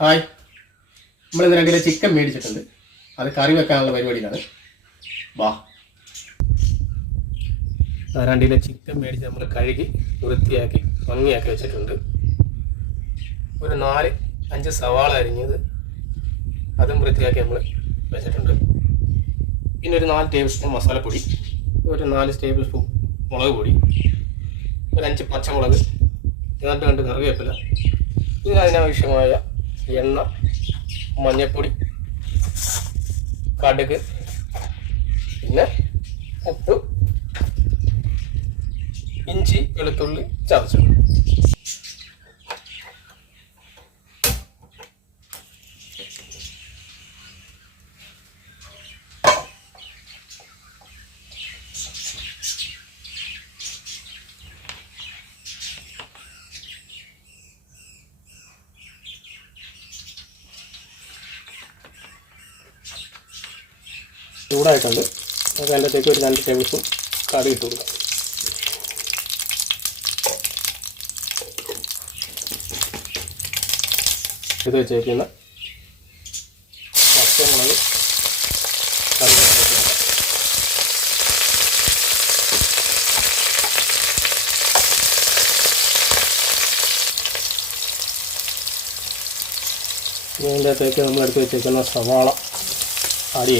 Hi. നമ്മൾ ഇതിനകത്ത് chicken മേടിച്ചിട്ടുണ്ട്. അത് കറി വെക്കാനുള്ള പരിപാടിയാണ് വാ. ആ, രണ്ട് കിലോ ചിക്കൻ മേടിച്ച് നമ്മൾ കഴുകി വൃത്തിയാക്കി ഭംഗിയാക്കി വെച്ചിട്ടുണ്ട്. ഒരു നാല് അഞ്ച് സവാള അരിഞ്ഞത് അതും വൃത്തിയാക്കി നമ്മൾ വെച്ചിട്ടുണ്ട്. പിന്നെ ഒരു നാല് ടേബിൾ സ്പൂൺ മസാലപ്പൊടി ഒരു നാല് ടേബിൾ സ്പൂൺ മുളക് പൊടി ഒരു അഞ്ച് പച്ചമുളക് എന്നിട്ട് കണ്ട് കറിവേപ്പില ഇതിന് അതിനാവശ്യമായ എണ്ണ മഞ്ഞൾപ്പൊടി കടുക് പിന്നെ ഉപ്പ് ഇഞ്ചി വെളുത്തുള്ളി ചതച്ചു ചൂടായിട്ടുണ്ട്. അത് അതിന്റെത്തേക്ക് ഒരു രണ്ട് ടേബിൾ സ്പൂൺ കറി ഇട്ട് കൊടുക്കാം. ഇത് വെച്ചേക്കുന്ന പച്ചമുളക് കറിവേപ്പില ഇതിന്റെ അകത്തേക്ക് നമ്മൾ എടുത്ത് വെച്ചേക്കുന്ന സവാള ആഡ്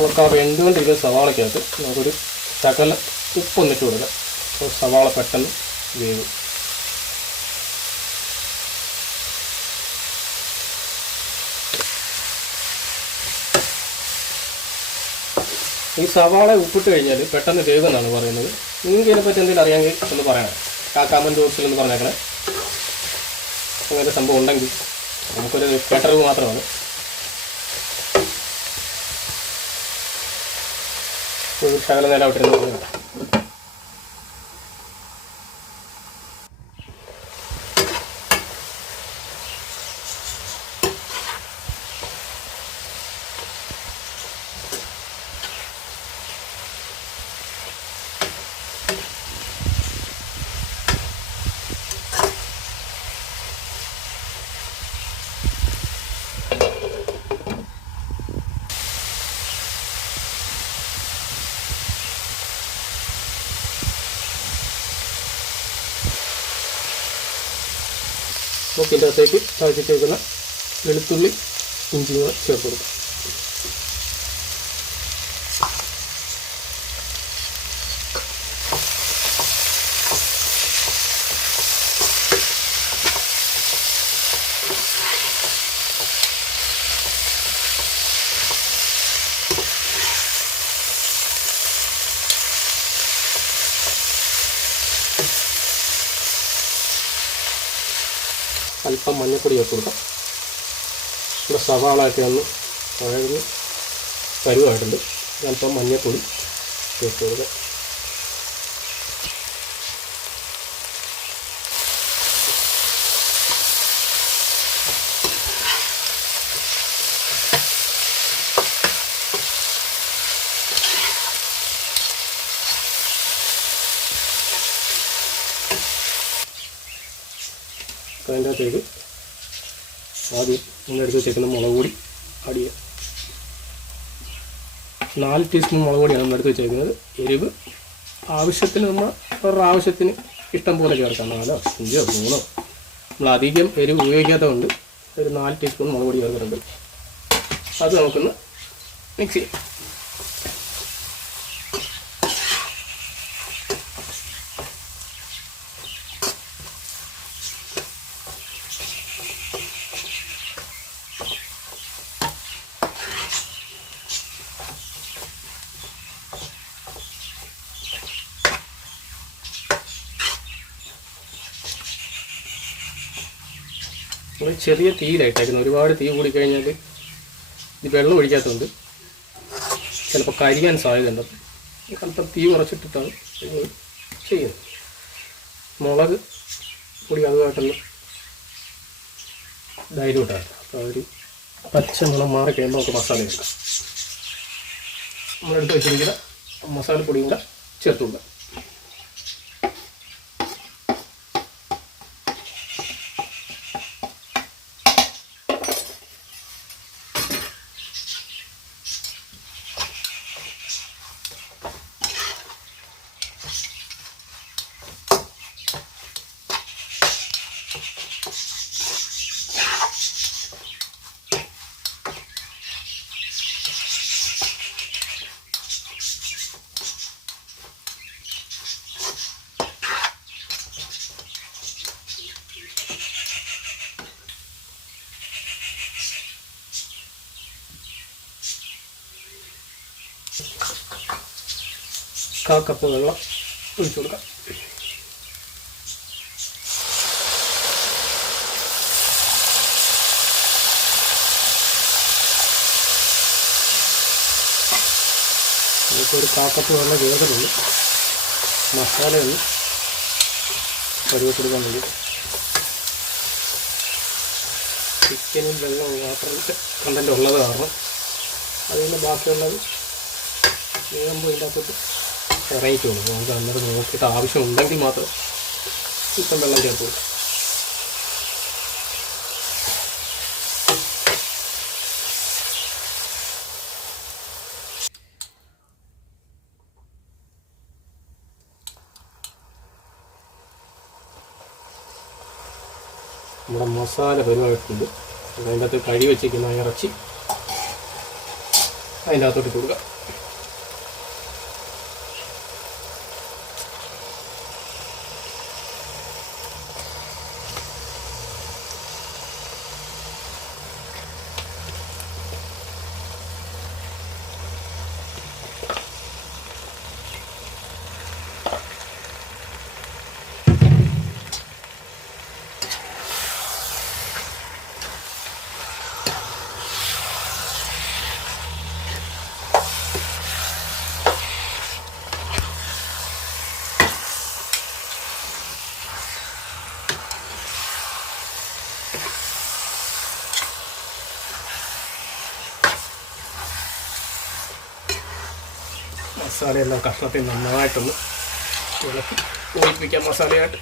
നമുക്ക് ആ വെന്തുകൊണ്ടിരിക്കുന്ന സവാളയ്ക്കകത്ത് നമുക്കൊരു ശകല ഉപ്പൊന്നിട്ട് കൊടുക്കാം. അപ്പോൾ സവാള പെട്ടെന്ന് വേവും. ഈ സവാള ഉപ്പിട്ട് കഴിഞ്ഞാൽ പെട്ടെന്ന് വേവെന്നാണ് പറയുന്നത്. നിങ്ങൾക്ക് ഇതിനെപ്പറ്റി എന്തെങ്കിലും അറിയാമെങ്കിൽ ഒന്ന് പറയണം. ആ കമന്റ് ബോക്സിൽ ഒന്ന് പറഞ്ഞേക്കണേ. അങ്ങനത്തെ സംഭവം ഉണ്ടെങ്കിൽ നമുക്കൊരു കെട്ടറിവ് മാത്രമാണ്. ശകല നേരം അവിടെ ഇരുന്ന് കൊടുക്കണം. നമുക്ക് ഇതിന്റെ അകത്തേക്ക് ചതച്ചിട്ട് വെക്കുന്ന വെളുത്തുള്ളി ഇഞ്ചി കൂടെ ചേർത്ത് കൊടുക്കാം അല്പം മഞ്ഞൾപ്പൊടി ചേർത്ത് കൊടുക്കാം. ഇവിടെ സവാളയൊക്കെ ഒന്ന് വഴന്ന് കരുവായിട്ടുണ്ട് അല്പം മഞ്ഞൾപ്പൊടി ചേർത്ത് കൊടുക്കാം. അപ്പോൾ അതിന്റെ അകത്തേക്ക് ആദ്യം നമ്മൾ എടുത്ത് വെച്ചേക്കുന്ന മുളക് പൊടി ആഡ് ചെയ്യുക. നാല് ടീസ്പൂൺ മുളക് പൊടിയാണ് നമ്മൾ എടുത്ത് വെച്ചേക്കുന്നത്. എരിവ്. ആവശ്യത്തിന് നമ്മൾ അവരുടെ ആവശ്യത്തിന് ഇഷ്ടം പോലെ ചേർക്കാം. നാലോ അഞ്ചോ മൂന്നോ. നമ്മൾ അധികം എരിവ് ഉപയോഗിക്കാത്തതുകൊണ്ട് ഒരു നാല് ടീസ്പൂൺ മുളക് പൊടി ചേർക്കുന്നുണ്ട് അത് നമുക്കൊന്ന് മിക്സ് ചെയ്യാം. നമ്മൾ ചെറിയ തീയിലായിട്ടേക്കുന്നത് ഒരുപാട് തീ കൂടിക്കഴിഞ്ഞാൽ ഇത് വെള്ളം ഒഴിക്കാത്തതുകൊണ്ട് ചിലപ്പോൾ കരിയാൻ സാധ്യതയുണ്ട്. അല്പം തീ കുറച്ചിട്ടിട്ടാണ് നിങ്ങൾ ചെയ്യുന്നത്. മുളക് പൊടി അതുമായിട്ടൊന്ന് ഡൈലൂട്ടാണ് അപ്പോൾ ഒരു പച്ച മണം മാറി കഴിയുമ്പോൾ നമുക്ക് മസാല എടുക്കാം നമ്മളെടുത്ത് വെച്ചിരിക്കുന്ന മസാലപ്പൊടിയും കൂടെ ചേർത്ത് കാ കപ്പ് വെള്ളം ഒഴിച്ചു കൊടുക്കാം. നമുക്ക് ഒരു കാക്കപ്പ് വെള്ളം വേഗമുള്ളൂ മസാലയൊന്ന് പരുവപ്പെടുക്കാൻ വേണ്ടി ചിക്കനിൽ വെള്ളം വാട്ടർ കണ്ടന്റ് ഉള്ളത് കാരണം അതിൽ നിന്ന് ബാക്കിയുള്ളത് ഇതിന്റെ അകത്തോട്ട് ഇറങ്ങിയിട്ടുള്ളൂ അപ്പോൾ നമുക്ക് അന്നേരം നോക്കിയിട്ട് ആവശ്യമുണ്ടെങ്കിൽ മാത്രം ചിക്കൻ വെള്ളം ചേർത്ത് കൊടുക്കാം. നമ്മുടെ മസാല പരിപാടിയിട്ടുണ്ട്. അതിന്റെ അകത്ത് കഴി വെച്ചിരിക്കുന്ന ഇറച്ചി അതിന്റെ അകത്തോട്ട് ഇട്ട് മസാലയെല്ലാം കഷ്ണത്തിൽ നന്നായിട്ടൊന്ന് ഇളക്കി ഒഴിപ്പിക്കാം മസാലയായിട്ട്.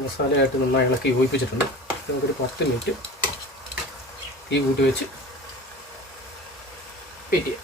മസാലയായിട്ട് നന്നായി ഇളക്കി യോജിപ്പിച്ചിട്ടുണ്ട്. നമുക്കൊരു പത്ത് മിനിറ്റ് തീ കൂട്ടി വെച്ച് വെയിറ്റ്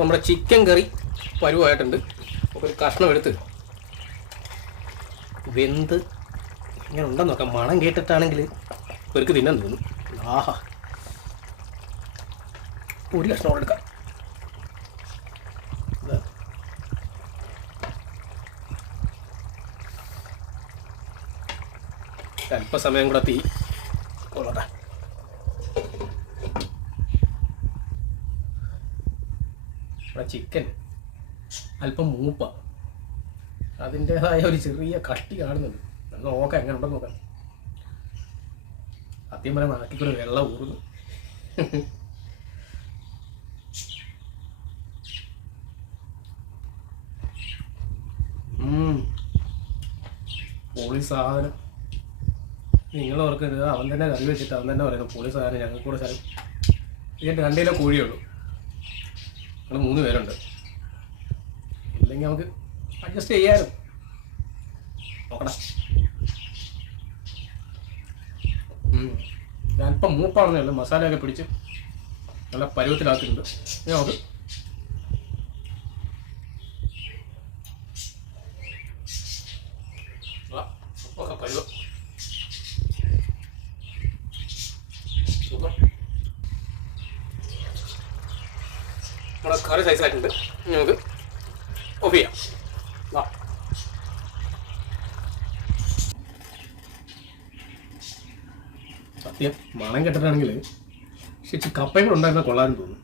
അപ്പോൾ നമ്മുടെ ചിക്കൻ കറി പരുവായിട്ടുണ്ട്. അപ്പോൾ ഒരു കഷ്ണം എടുത്ത് വെന്ത് ഇങ്ങനെ ഉണ്ടെന്ന് നോക്കാം. മണം കേട്ടിട്ടാണെങ്കിൽ ഇവർക്ക് തിന്നാൻ തോന്നും. ആഹാ. ഒരു കഷ്ണം എടുക്കാം. അല്പസമയം കൂടെ തീ കൊള്ളട്ടെ. നമ്മുടെ ചിക്കൻ അല്പം മൂപ്പ. അതിന്റെതായ ഒരു ചെറിയ കട്ടി കാണുന്നുണ്ട്. അത് നോക്കാം എങ്ങനെ ഉണ്ടെന്ന് നോക്കാം. സത്യം പറയാൻ നാട്ടിക്കൂടെ വെള്ളം ഊറുന്നു. പോളി സാധനം. നിങ്ങൾ ഓർക്കരുത് അവൻ തന്നെ കറി വെച്ചിട്ട് അവൻ തന്നെ പറയുന്നു പൊളി സാധനം ഞങ്ങൾക്ക് കൂടെ സ്ഥലം ഇതിന്റെ രണ്ടിലെ കിലോ കോഴിയേ ഉള്ളൂ. ഞങ്ങൾ മൂന്ന് പേരുണ്ട്. ഇല്ലെങ്കിൽ നമുക്ക് അഡ്ജസ്റ്റ് ചെയ്യാനും നോക്കടാ. ഉം. ഞാനിപ്പം മൂപ്പാണെന്നേ ഉള്ളൂ. മസാലയൊക്കെ പിടിച്ച് നല്ല പരുവത്തിലാക്കിയിട്ടുണ്ട്. നമുക്ക് നമ്മുടെ കറി സൈസ് ആയിട്ടുണ്ട്. ഇനി നമുക്ക് ഓഫ് ചെയ്യാം. വാ സത്യം മണം കെട്ടിട്ടാണെങ്കിൽ ശരിക്കും കപ്പയും കൂടെ ഉണ്ടായിരുന്ന കൊള്ളാൻ തോന്നുന്നു.